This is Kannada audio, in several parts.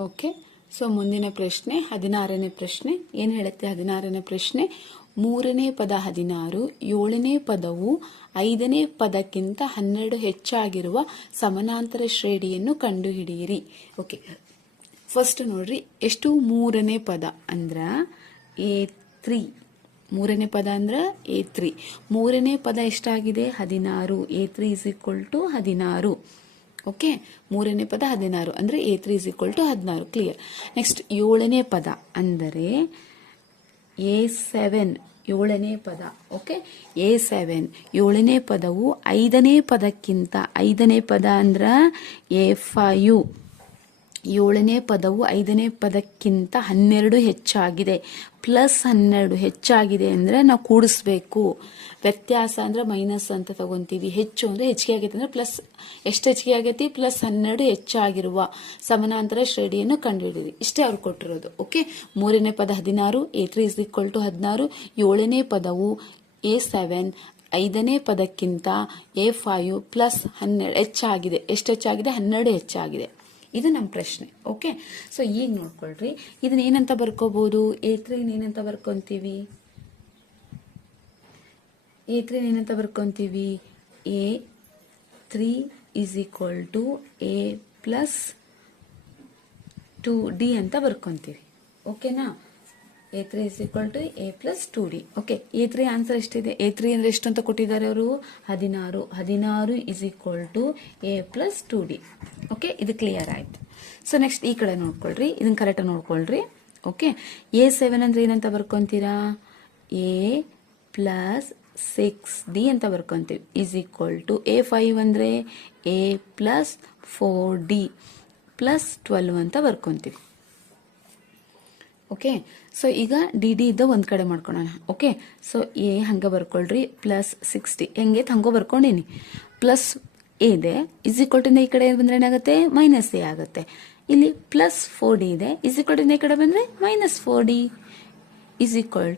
ಓಕೆ ಸೊ ಮುಂದಿನ ಪ್ರಶ್ನೆ, ಹದಿನಾರನೇ ಪ್ರಶ್ನೆ. ಏನು ಹೇಳುತ್ತೆ ಹದಿನಾರನೇ ಪ್ರಶ್ನೆ? ಮೂರನೇ ಪದ ಹದಿನಾರು, ಏಳನೇ ಪದವು ಐದನೇ ಪದಕ್ಕಿಂತ ಹನ್ನೆರಡು ಹೆಚ್ಚಾಗಿರುವ ಸಮಾನಾಂತರ ಶ್ರೇಣಿಯನ್ನು ಕಂಡುಹಿಡಿಯಿರಿ. ಓಕೆ ಫಸ್ಟ್ ನೋಡ್ರಿ, ಎಷ್ಟು ಮೂರನೇ ಪದ ಅಂದ್ರ ಎ ತ್ರೀ. ಮೂರನೇ ಪದ ಅಂದ್ರ ಎ ತ್ರೀ. ಮೂರನೇ ಪದ ಎಷ್ಟಾಗಿದೆ? ಹದಿನಾರು. A three is equal to ಹದಿನಾರು. ಓಕೆ? ಮೂರನೇ ಪದ ಹದಿನಾರು. ಅಂದರೆ a three is equal to ಹದಿನಾರು. ಕ್ಲಿಯರ್ ನೆಕ್ಸ್ಟ್ ಏಳನೇ ಪದ ಅಂದರೆ ಎ ಸೆವೆನ್ ಏಳನೇ ಪದ. ಓಕೆ? ಎ ಸೆವೆನ್ ಏಳನೇ ಪದವು ಐದನೇ ಪದಕ್ಕಿಂತ ಐದನೇ ಪದ ಅಂದ್ರೆ ಎ ಫೈವ್ ಏಳನೇ ಪದವು ಐದನೇ ಪದಕ್ಕಿಂತ ಹನ್ನೆರಡು ಹೆಚ್ಚಾಗಿದೆ. ಪ್ಲಸ್ ಹನ್ನೆರಡು ಹೆಚ್ಚಾಗಿದೆ ಅಂದರೆ ನಾವು ಕೂಡಿಸ್ಬೇಕು. ವ್ಯತ್ಯಾಸ ಅಂದರೆ ಮೈನಸ್ ಅಂತ ತಗೊಂತೀವಿ. ಹೆಚ್ಚು ಅಂದರೆ ಹೆಚ್ಚಿಗೆ ಆಗೈತೆ ಅಂದರೆ ಪ್ಲಸ್, ಎಷ್ಟು ಹೆಚ್ಚಿಗೆ ಆಗೈತಿ? ಪ್ಲಸ್ ಹನ್ನೆರಡು ಹೆಚ್ಚಾಗಿರುವ ಸಮಾನಾಂತರ ಶ್ರೇಣಿಯನ್ನು ಕಂಡುಹಿಡಿಯಿರಿ. ಇಷ್ಟೇ ಅವ್ರು ಕೊಟ್ಟಿರೋದು. ಓಕೆ ಮೂರನೇ ಪದ ಹದಿನಾರು a three is equal to ಹದಿನಾರು. ಏಳನೇ ಪದವು ಎ ಸೆವೆನ್ ಐದನೇ ಪದಕ್ಕಿಂತ ಎ ಫೈವ್ ಪ್ಲಸ್ ಹನ್ನೆರಡು ಹೆಚ್ಚಾಗಿದೆ. ಎಷ್ಟು ಹೆಚ್ಚಾಗಿದೆ? ಹನ್ನೆರಡು ಹೆಚ್ಚಾಗಿದೆ. ಇದು ನಮ್ಮ ಪ್ರಶ್ನೆ, ಓಕೆ? ಸೊ ಈಗ ನೋಡ್ಕೊಳ್ರಿ. ಇದನ್ನ ಏನಂತ ಬರ್ಕೋಬಹುದು ಎ ಏನಂತ ಬರ್ಕೊಂತೀವಿ? ಎ ಏನಂತ ಬರ್ಕೊಂತೀವಿ? A three is equal to a plus two d ಅಂತ ಬರ್ಕೊಂತೀವಿ, ಓಕೆನಾ? A three is equal to a plus two d okay a three answer ಎಷ್ಟಿದೆ? ಎ ತ್ರೀ ಅಂದ್ರೆ ಎಷ್ಟು ಅಂತ ಕೊಟ್ಟಿದ್ದಾರೆ ಅವರು? ಹದಿನಾರು. ಹದಿನಾರು is equal to a plus two d okay ಇದು ಕ್ಲಿಯರ್ ಆಯ್ತು. ಸೊ ನೆಕ್ಸ್ಟ್ ಈ ಕಡೆ ನೋಡ್ಕೊಳ್ರಿ. ಇದನ್ನ ಕರೆಕ್ಟಾಗಿ ನೋಡ್ಕೊಳ್ರಿ. ಓಕೆ ಎ ಸೆವೆನ್ ಅಂದ್ರೆ ಏನಂತ ಬರ್ಕೊಂತೀರಾ? ಎ ಪ್ಲಸ್ ಸಿಕ್ಸ್ ಡಿ ಅಂತ ಬರ್ಕೊಂತೀವಿ. Is equal to a five ಅಂದರೆ a plus four d plus twelve ಅಂತ ಬರ್ಕೊಂತೀವಿ. ಓಕೆ ಸೊ ಈಗ ಡಿ ಡಿ ಇದ್ದ ಒಂದು ಕಡೆ ಮಾಡ್ಕೊಳೋಣ. ಓಕೆ ಸೊ ಎ ಹಂಗೆ ಬರ್ಕೊಳ್ರಿ ಪ್ಲಸ್ ಸಿಕ್ಸ್ಟಿ ಹೆಂಗೆ? ಹಂಗೋ ಬರ್ಕೊಂಡಿನಿ. ಪ್ಲಸ್ ಎ ಇದೆ ಇಸ್ ಟು ಈ ಕಡೆ ಬಂದ್ರೆ ಏನಾಗುತ್ತೆ? ಮೈನಸ್ ಎ ಆಗುತ್ತೆ. ಇಲ್ಲಿ ಪ್ಲಸ್ ಫೋರ್ ಡಿ ಇದೆ ಇಸ್ ಟು ಈ ಕಡೆ ಬಂದ್ರೆ? Minus four d is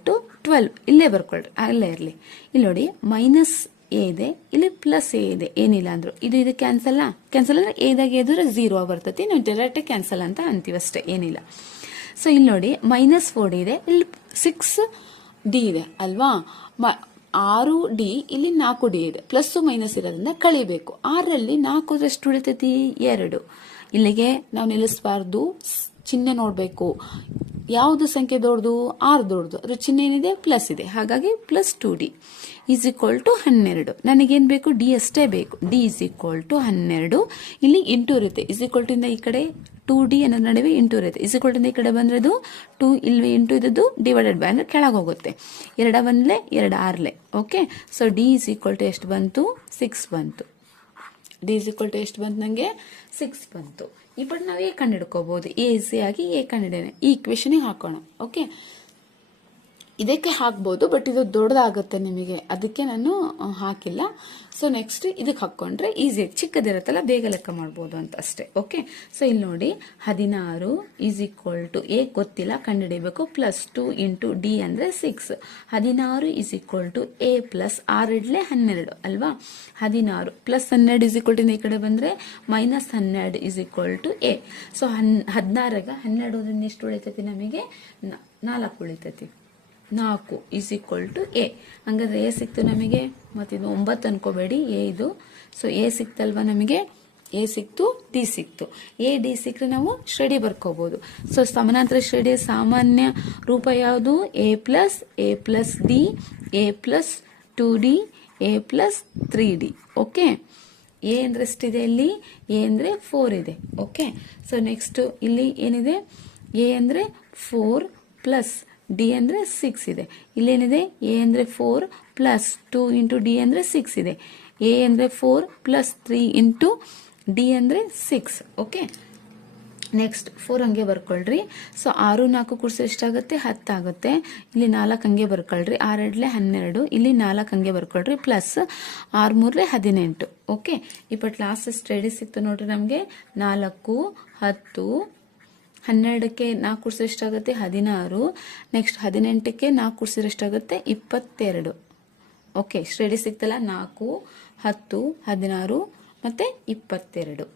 to twelve ಇಲ್ಲೇ ಬರ್ಕೊಳ್ರಿ, ಅಲ್ಲೇ ಇರಲಿ. ಇಲ್ಲಿ ನೋಡಿ ಮೈನಸ್ ಎ ಇದೆ, ಇಲ್ಲಿ ಪ್ಲಸ್ ಎ ಇದೆ. ಏನಿಲ್ಲ ಅಂದ್ರು. ಇದು ಇದು ಕ್ಯಾನ್ಸಲ್ ಕ್ಯಾನ್ಸಲ್ ಅಂದ್ರೆ ಎದಾಗ ಎದುರು ಝೀರೋ ಬರ್ತೈತಿ. ನಾವು ಡೈರೆಕ್ಟ್ ಕ್ಯಾನ್ಸಲ್ ಅಂತ ಅಂತೀವಿ ಅಷ್ಟೇ ಏನಿಲ್ಲ. ಸೊ ಇಲ್ಲಿ ನೋಡಿ ಮೈನಸ್ ಫೋರ್ ಡಿ ಇದೆ. ಇಲ್ಲಿ ಸಿಕ್ಸ್ ಡಿ ಇದೆ, ಅಲ್ವಾ? ಆರು ಡಿ ಇಲ್ಲಿ ನಾಲ್ಕು ಡಿ ಇದೆ. ಪ್ಲಸ್ ಮೈನಸ್ ಇರೋದ್ರಿಂದ ಕಳಿಬೇಕು. ಆರರಲ್ಲಿ ನಾಲ್ಕು ಎಷ್ಟು ಉಳಿತೈತಿ? ಎರಡು. ಇಲ್ಲಿಗೆ ನಾವು ನಿಲ್ಲಿಸಬಾರ್ದು. ಚಿಹ್ನೆ ನೋಡಬೇಕು. ಯಾವುದು ಸಂಖ್ಯೆ ದೊಡ್ಡದು? ಆರು ದೊಡ್ಡದು. ಅದ್ರ ಚಿಹ್ನೆ ಏನಿದೆ? ಪ್ಲಸ್ ಇದೆ. ಹಾಗಾಗಿ plus two d is equal to ಹನ್ನೆರಡು. ನನಗೇನು ಬೇಕು? ಡಿ ಅಷ್ಟೇ ಬೇಕು. ಡಿ ಈಸ್ ಈಕ್ವಲ್ ಟು ಹನ್ನೆರಡು. ಇಲ್ಲಿ ಇಂಟು ಇರುತ್ತೆ. ಈಸ್ ಈಕ್ವಲ್ ಟು ಇಂದ ಈ ಕಡೆ? ಟು ಡಿ ಅನ್ನೋ ನಡುವೆ ಇಂಟು ಇರುತ್ತೆ. ಇಸ್ ಈಕ್ವಲ್ ಟು ಇಂದ ಈ ಕಡೆ ಬಂದ್ರೆ ಅದು ಟೂ ಇಲ್ವೇ ಇಂಟು ಇದ್ದದ್ದು ಡಿವೈಡೆಡ್ ಬೈ ಅಂದ್ರೆ ಕೆಳಗೆ ಹೋಗುತ್ತೆ. ಎರಡ ಒಂದ್ಲೆ, ಎರಡು Harley. Okay so d is equal to ಎಷ್ಟು ಬಂತು? ಸಿಕ್ಸ್ ಬಂತು. ಡಿ ಇಸ್ ಈಕ್ವಲ್ ಟು ಎಷ್ಟು ಬಂತು ನನಗೆ ಸಿಕ್ಸ್ ಬಂತು. ಈ ನಾವು ಏ ಕಂಡು ಈಸಿ ಆಗಿ ಎ ಹಿಡಿಯೋಣ. ಈ ಇಕ್ವೇಶನಿಗೆ ಹಾಕೋಣ. ಓಕೆ ಇದಕ್ಕೆ ಹಾಕ್ಬೋದು ಬಟ್ ಇದು ದೊಡ್ಡದಾಗುತ್ತೆ ನಿಮಗೆ. ಅದಕ್ಕೆ ನಾನು ಹಾಕಿಲ್ಲ. ಸೊ ನೆಕ್ಸ್ಟ್ ಇದಕ್ಕೆ ಹಾಕ್ಕೊಂಡ್ರೆ ಈಸಿ ಚಿಕ್ಕದಿರುತ್ತಲ್ಲ, ಬೇಗ ಲೆಕ್ಕ ಮಾಡ್ಬೋದು ಅಂತ ಅಷ್ಟೇ. ಓಕೆ ಸೊ ಇಲ್ಲಿ ನೋಡಿ, ಹದಿನಾರು ಈಸ್ ಈಕ್ವಲ್ ಟು ಎ ಗೊತ್ತಿಲ್ಲ ಕಂಡುಹಿಡಿಬೇಕು ಪ್ಲಸ್ ಟು ಇಂಟು ಡಿ ಅಂದರೆ ಸಿಕ್ಸ್ ಹದಿನಾರು is equal to a plus ಆರಿಡ್ಲೆ ಹನ್ನೆರಡು, ಅಲ್ವಾ? ಹದಿನಾರು ಪ್ಲಸ್ ಹನ್ನೆರಡು ಈಸ್ ಈಕ್ವಲ್ ಟು ಈ ಕಡೆ ಬಂದರೆ ಮೈನಸ್ ಹನ್ನೆರಡು is equal to A so ಹನ್, ಹದಿನಾರಾಗ ಹನ್ನೆರಡು ಎಷ್ಟು ಉಳಿತೈತಿ ನಮಗೆ? ನಾಲ್ಕು ಉಳಿತೈತಿ. ನಾಲ್ಕು ಈಸ್ ಈಕ್ವಲ್ ಟು ಎ ಹಂಗಾದ್ರೆ ಎ ಸಿಕ್ತು ನಮಗೆ, ಮತ್ತಿದು ಒಂಬತ್ತು ಅನ್ಕೋಬೇಡಿ ಎ ಇದು. ಸೊ ಎ ಸಿಕ್ತಲ್ವ ನಮಗೆ? ಎ ಸಿಕ್ತು ಡಿ ಸಿಕ್ತು. ಎ ಡಿ ಸಿಕ್ಕರೆ ನಾವು ಶ್ರೇಡಿ ಬರ್ಕೋಬಹುದು ಸೊ ಸಮಾನಾಂತರ ಶ್ರೇಡಿಯ ಸಾಮಾನ್ಯ ರೂಪ ಯಾವುದು? A plus a plus d a plus two d a plus three d okay a ಅಂದ್ರೆ ಎಷ್ಟಿದೆ ಇಲ್ಲಿ? ಎ ಅಂದ್ರೆ ಫೋರ್ ಇದೆ. ಓಕೆ ಸೊ ನೆಕ್ಸ್ಟ್ ಇಲ್ಲಿ ಏನಿದೆ? ಎ ಅಂದ್ರೆ ಫೋರ್ ಪ್ಲಸ್ ಡಿ ಅಂದರೆ ಸಿಕ್ಸ್ ಇದೆ. ಇಲ್ಲೇನಿದೆ? ಎ ಅಂದರೆ four plus two into d ಅಂದರೆ ಸಿಕ್ಸ್ ಇದೆ. ಎ ಅಂದರೆ four plus three into d ಅಂದರೆ ಸಿಕ್ಸ್ ಓಕೆ ನೆಕ್ಸ್ಟ್ ಫೋರ್ ಹಂಗೆ ಬರ್ಕೊಳ್ರಿ. ಸೊ ಆರು, ನಾಲ್ಕು ಕೂಡಿಸೋ ಎಷ್ಟಾಗುತ್ತೆ? ಹತ್ತಾಗುತ್ತೆ ಇಲ್ಲಿ ನಾಲ್ಕು ಹಂಗೆ ಬರ್ಕೊಳ್ರಿ. ಆರೆಡ್ಲೆ ಹನ್ನೆರಡು. ಇಲ್ಲಿ ನಾಲ್ಕು ಹಂಗೆ ಬರ್ಕೊಳ್ರಿ. ಪ್ಲಸ್ ಆರು ಮೂರಲೆ ಹದಿನೆಂಟು ಓಕೆ ಇಪ್ಪತ್ತು ಲಾಸ್ಟ್ ಸ್ಟಡಿ ಸಿಕ್ತು ನೋಡ್ರಿ ನಮಗೆ. ನಾಲ್ಕು, ಹತ್ತು ಹನ್ನೆರಡಕ್ಕೆ ನಾಲ್ಕು ಕೂಡಿಸಿದ್ರೆ ಎಷ್ಟಾಗುತ್ತೆ? ಹದಿನಾರು. ನೆಕ್ಸ್ಟ್ ಹದಿನೆಂಟಕ್ಕೆ ನಾಲ್ಕು ಕೂಡಿಸಿದ್ರೆ ಎಷ್ಟಾಗುತ್ತೆ? ಇಪ್ಪತ್ತೆರಡು. ಓಕೆ ಶ್ರೇಡಿ ಸಿಕ್ತಲ್ಲ ನಾಲ್ಕು, ಹತ್ತು, ಹದಿನಾರು ಮತ್ತು ಇಪ್ಪತ್ತೆರಡು.